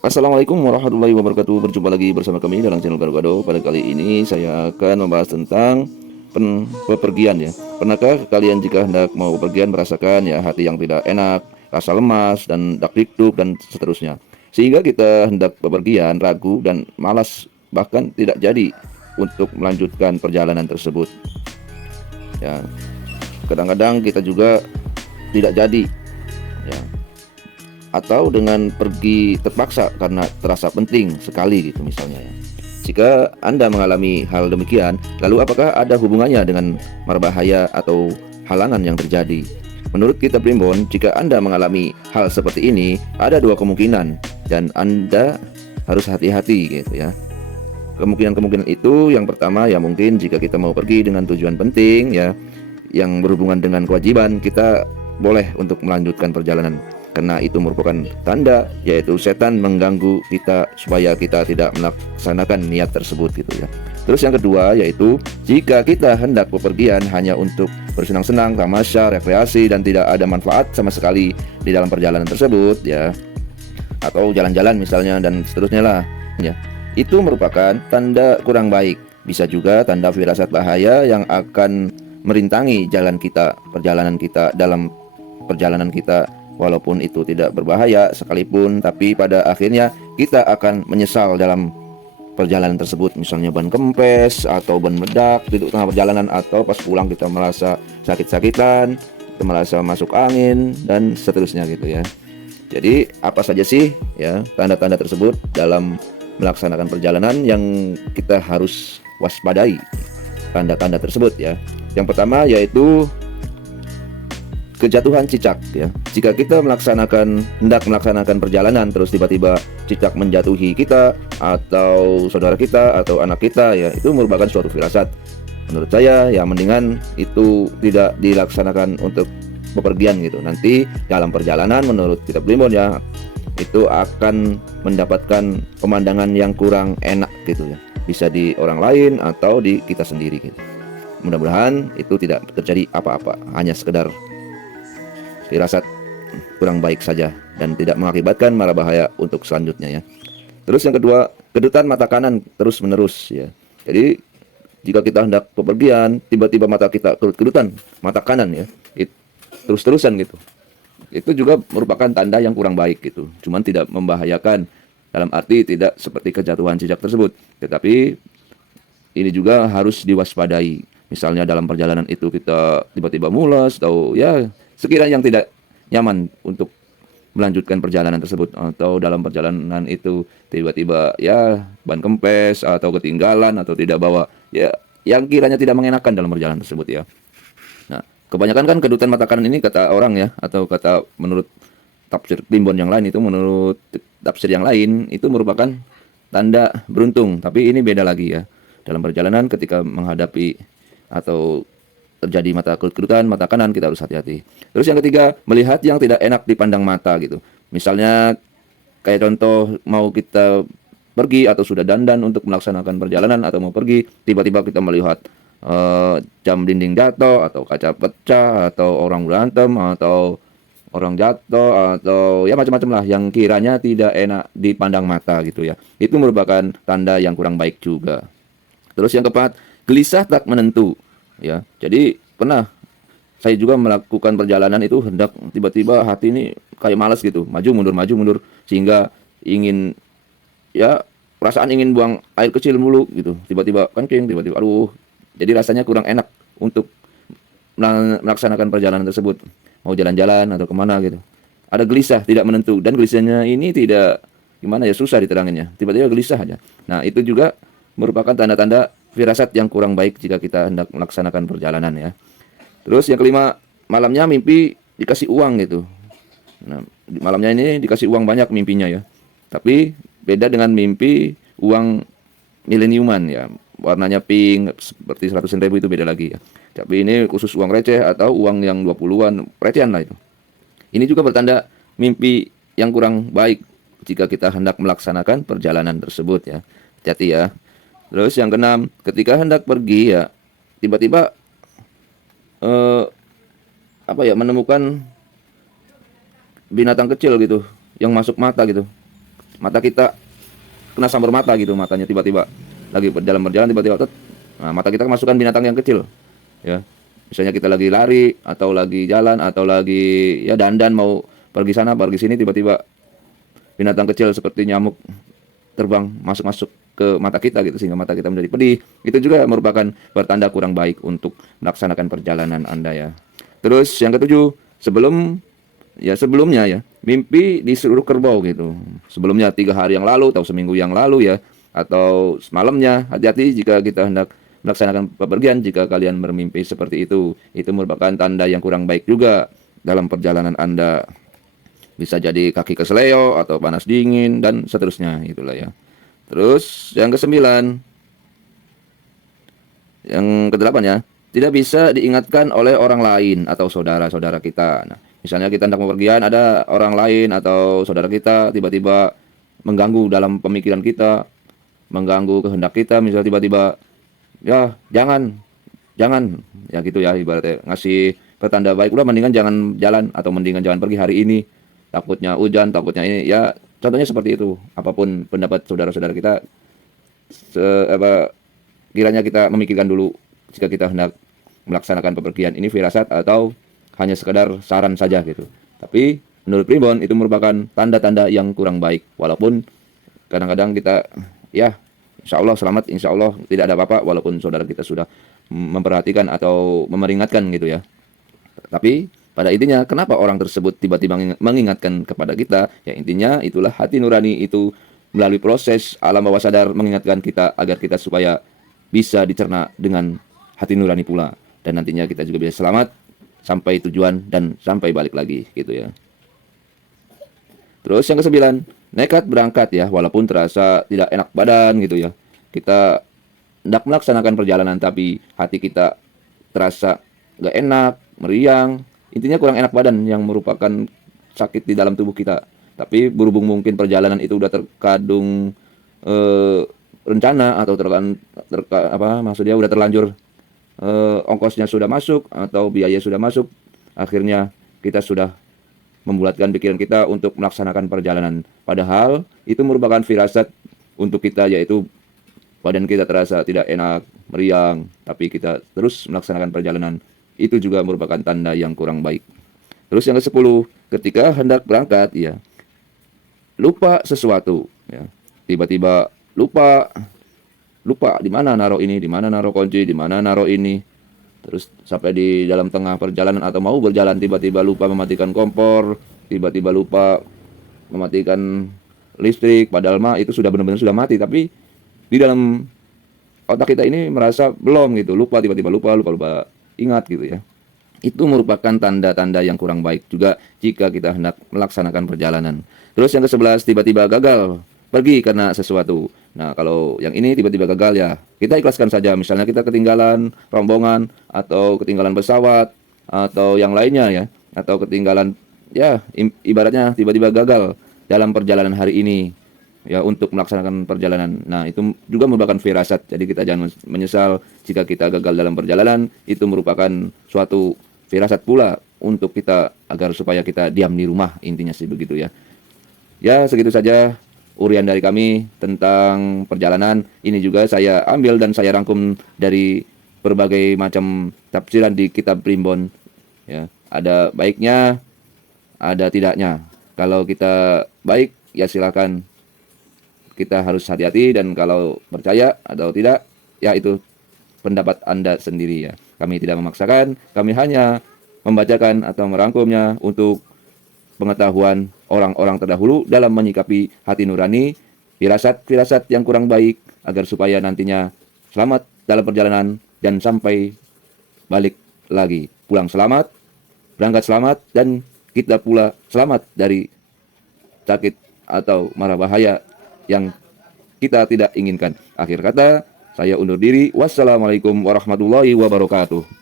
Assalamualaikum warahmatullahi wabarakatuh. Berjumpa lagi bersama kami dalam channel Gado-Gado. Pada kali ini saya akan membahas tentang bepergian ya. Pernahkah kalian jika hendak mau bepergian merasakan ya hati yang tidak enak, rasa lemas dan dakdikduk dan seterusnya. Sehingga kita hendak bepergian ragu dan malas, bahkan tidak jadi untuk melanjutkan perjalanan tersebut. Ya, kadang-kadang kita juga tidak jadi ya, atau dengan pergi terpaksa karena terasa penting sekali gitu misalnya ya. Jika Anda mengalami hal demikian, lalu apakah ada hubungannya dengan marbahaya atau halangan yang terjadi? Menurut Kitab Primbon, jika Anda mengalami hal seperti ini, ada dua kemungkinan dan Anda harus hati-hati gitu ya. Kemungkinan-kemungkinan itu yang pertama ya mungkin jika kita mau pergi dengan tujuan penting ya, yang berhubungan dengan kewajiban, kita boleh untuk melanjutkan perjalanan karena itu merupakan tanda yaitu setan mengganggu kita supaya kita tidak melaksanakan niat tersebut gitu ya. Terus yang kedua yaitu jika kita hendak bepergian hanya untuk bersenang-senang, tamasya, rekreasi dan tidak ada manfaat sama sekali di dalam perjalanan tersebut ya, atau jalan-jalan misalnya dan seterusnya lah ya, itu merupakan tanda kurang baik. Bisa juga tanda firasat bahaya yang akan merintangi jalan kita, perjalanan kita dalam perjalanan kita. Walaupun itu tidak berbahaya sekalipun, tapi pada akhirnya kita akan menyesal dalam perjalanan tersebut. Misalnya ban kempes atau ban meledak di tengah perjalanan, atau pas pulang kita merasa sakit-sakitan, kita merasa masuk angin dan seterusnya gitu ya. Jadi apa saja sih ya tanda-tanda tersebut dalam melaksanakan perjalanan yang kita harus waspadai tanda-tanda tersebut ya. Yang pertama yaitu kejatuhan cicak ya. Jika kita hendak melaksanakan perjalanan terus tiba-tiba cicak menjatuhi kita atau saudara kita atau anak kita ya, itu merupakan suatu firasat. Menurut saya ya mendingan itu tidak dilaksanakan untuk bepergian gitu. Nanti dalam perjalanan menurut Kitab Primbon ya, itu akan mendapatkan pemandangan yang kurang enak gitu ya. Bisa di orang lain atau di kita sendiri gitu. Mudah-mudahan itu tidak terjadi apa-apa, hanya sekedar firasat kurang baik saja dan tidak mengakibatkan mara bahaya untuk selanjutnya ya. Terus yang kedua, kedutan mata kanan terus menerus ya. Jadi jika kita hendak bepergian tiba-tiba mata kita kedutan mata kanan ya, terus-terusan gitu, itu juga merupakan tanda yang kurang baik gitu. Cuman tidak membahayakan dalam arti tidak seperti kejatuhan cicak tersebut, tetapi ini juga harus diwaspadai. Misalnya dalam perjalanan itu kita tiba-tiba mules atau ya sekiranya yang tidak nyaman untuk melanjutkan perjalanan tersebut, atau dalam perjalanan itu tiba-tiba ya ban kempes atau ketinggalan atau tidak bawa ya yang kiranya tidak mengenakan dalam perjalanan tersebut ya. Nah, kebanyakan kan kedutan mata kanan ini kata orang ya, atau kata menurut tafsir Primbon yang lain, itu menurut tafsir yang lain itu merupakan tanda beruntung, tapi ini beda lagi ya. Dalam perjalanan ketika menghadapi atau terjadi kedutan mata kanan, kita harus hati-hati. Terus yang ketiga, melihat yang tidak enak dipandang mata gitu. Misalnya kayak contoh mau kita pergi atau sudah dandan untuk melaksanakan perjalanan atau mau pergi, tiba-tiba kita melihat jam dinding jatuh atau kaca pecah atau orang berantem atau orang jatuh atau ya macam-macam lah yang kiranya tidak enak dipandang mata gitu ya. Itu merupakan tanda yang kurang baik juga. Terus yang keempat, gelisah tak menentu ya. Jadi pernah saya juga melakukan perjalanan itu hendak tiba-tiba hati ini kayak malas gitu, maju mundur sehingga ingin ya perasaan ingin buang air kecil mulu gitu. Tiba-tiba kencing, tiba-tiba aduh. Jadi rasanya kurang enak untuk melaksanakan perjalanan tersebut. Mau jalan-jalan atau kemana gitu. Ada gelisah, tidak menentu, dan gelisahnya ini tidak gimana ya, susah diteranginnya. Tiba-tiba gelisah aja. Nah, itu juga merupakan tanda-tanda firasat yang kurang baik jika kita hendak melaksanakan perjalanan ya. Terus yang kelima, malamnya mimpi dikasih uang gitu. Nah, malamnya ini dikasih uang banyak mimpinya ya. Tapi beda dengan mimpi uang mileniuman ya. Warnanya pink seperti 100.000 itu beda lagi ya. Tapi ini khusus uang receh atau uang yang 20-an, recehan lah itu. Ini juga bertanda mimpi yang kurang baik jika kita hendak melaksanakan perjalanan tersebut ya. Hati-hati ya. Terus yang keenam, ketika hendak pergi ya, tiba-tiba menemukan binatang kecil gitu yang masuk mata gitu. mata kita kena sambar mata gitu, matanya tiba-tiba lagi berjalan tiba-tiba nah, mata kita kemasukan binatang yang kecil ya. Misalnya kita lagi lari atau lagi jalan atau lagi ya dandan mau pergi sana pergi sini, tiba-tiba binatang kecil seperti nyamuk terbang masuk ke mata kita gitu sehingga mata kita menjadi pedih. Itu juga merupakan pertanda kurang baik untuk melaksanakan perjalanan Anda ya. Terus yang ketujuh, sebelumnya ya, mimpi disuruh kerbau gitu. Sebelumnya 3 hari yang lalu atau seminggu yang lalu ya, atau semalamnya, hati-hati jika kita hendak melaksanakan bepergian. Jika kalian bermimpi seperti itu merupakan tanda yang kurang baik juga dalam perjalanan Anda. Bisa jadi kaki keseleo atau panas dingin dan seterusnya, itulah ya. Terus yang kesembilan, yang kedelapan ya, tidak bisa diingatkan oleh orang lain atau saudara-saudara kita. Nah, misalnya kita hendak bepergian, ada orang lain atau saudara kita tiba-tiba mengganggu dalam pemikiran kita, mengganggu kehendak kita, misalnya tiba-tiba ya jangan ya gitu ya, ibaratnya ngasih pertanda baik, udah mendingan jangan jalan atau mendingan jangan pergi hari ini, takutnya hujan, takutnya ini ya, contohnya seperti itu. Apapun pendapat saudara-saudara kita, kiranya kita memikirkan dulu jika kita hendak melaksanakan bepergian ini firasat atau hanya sekedar saran saja gitu. Tapi menurut Primbon itu merupakan tanda-tanda yang kurang baik, walaupun kadang-kadang kita ya insya Allah selamat, insya Allah tidak ada apa-apa, walaupun saudara kita sudah memperhatikan atau memeringatkan gitu ya. Tapi pada intinya, kenapa orang tersebut tiba-tiba mengingatkan kepada kita? Ya intinya itulah hati nurani itu melalui proses alam bawah sadar mengingatkan kita agar kita supaya bisa dicerna dengan hati nurani pula. Dan nantinya kita juga bisa selamat sampai tujuan dan sampai balik lagi gitu ya. Terus yang kesembilan, nekat berangkat ya, walaupun terasa tidak enak badan gitu ya. Kita hendak melaksanakan perjalanan tapi hati kita terasa gak enak, meriang, intinya kurang enak badan yang merupakan sakit di dalam tubuh kita. Tapi berhubung mungkin perjalanan itu udah terkadung rencana atau maksudnya udah terlanjur, ongkosnya sudah masuk atau biaya sudah masuk, akhirnya kita sudah membulatkan pikiran kita untuk melaksanakan perjalanan. Padahal itu merupakan firasat untuk kita, yaitu badan kita terasa tidak enak, meriang, tapi kita terus melaksanakan perjalanan. Itu juga merupakan tanda yang kurang baik. Terus yang ke-10, ketika hendak berangkat ya, lupa sesuatu ya. Tiba-tiba lupa di mana naruh ini, di mana naruh kunci, di mana naruh ini. Terus sampai di dalam tengah perjalanan atau mau berjalan tiba-tiba lupa mematikan kompor, tiba-tiba lupa mematikan listrik, padahal mah itu sudah benar-benar sudah mati, tapi di dalam otak kita ini merasa belum gitu, tiba-tiba lupa ingat gitu ya. Itu merupakan tanda-tanda yang kurang baik juga jika kita hendak melaksanakan perjalanan. Terus yang ke-11, tiba-tiba gagal pergi karena sesuatu. Nah, kalau yang ini tiba-tiba gagal ya, kita ikhlaskan saja. Misalnya kita ketinggalan rombongan atau ketinggalan pesawat atau yang lainnya ya, atau ketinggalan ya, ibaratnya tiba-tiba gagal dalam perjalanan hari ini ya untuk melaksanakan perjalanan. Nah, itu juga merupakan firasat. Jadi kita jangan menyesal jika kita gagal dalam perjalanan. Itu merupakan suatu firasat pula untuk kita agar supaya kita diam di rumah, intinya sih begitu ya. Ya, segitu saja urian dari kami tentang perjalanan. Ini juga saya ambil dan saya rangkum dari berbagai macam tafsiran di kitab Primbon ya. Ada baiknya, ada tidaknya. Kalau kita baik ya silakan, kita harus hati-hati, dan kalau percaya atau tidak ya itu pendapat Anda sendiri ya. Kami tidak memaksakan, kami hanya membacakan atau merangkumnya untuk pengetahuan orang-orang terdahulu dalam menyikapi hati nurani, firasat-firasat yang kurang baik, agar supaya nantinya selamat dalam perjalanan dan sampai balik lagi. Pulang selamat, berangkat selamat, dan kita pula selamat dari sakit atau mara bahaya yang kita tidak inginkan. Akhir kata, saya undur diri. Wassalamualaikum warahmatullahi wabarakatuh.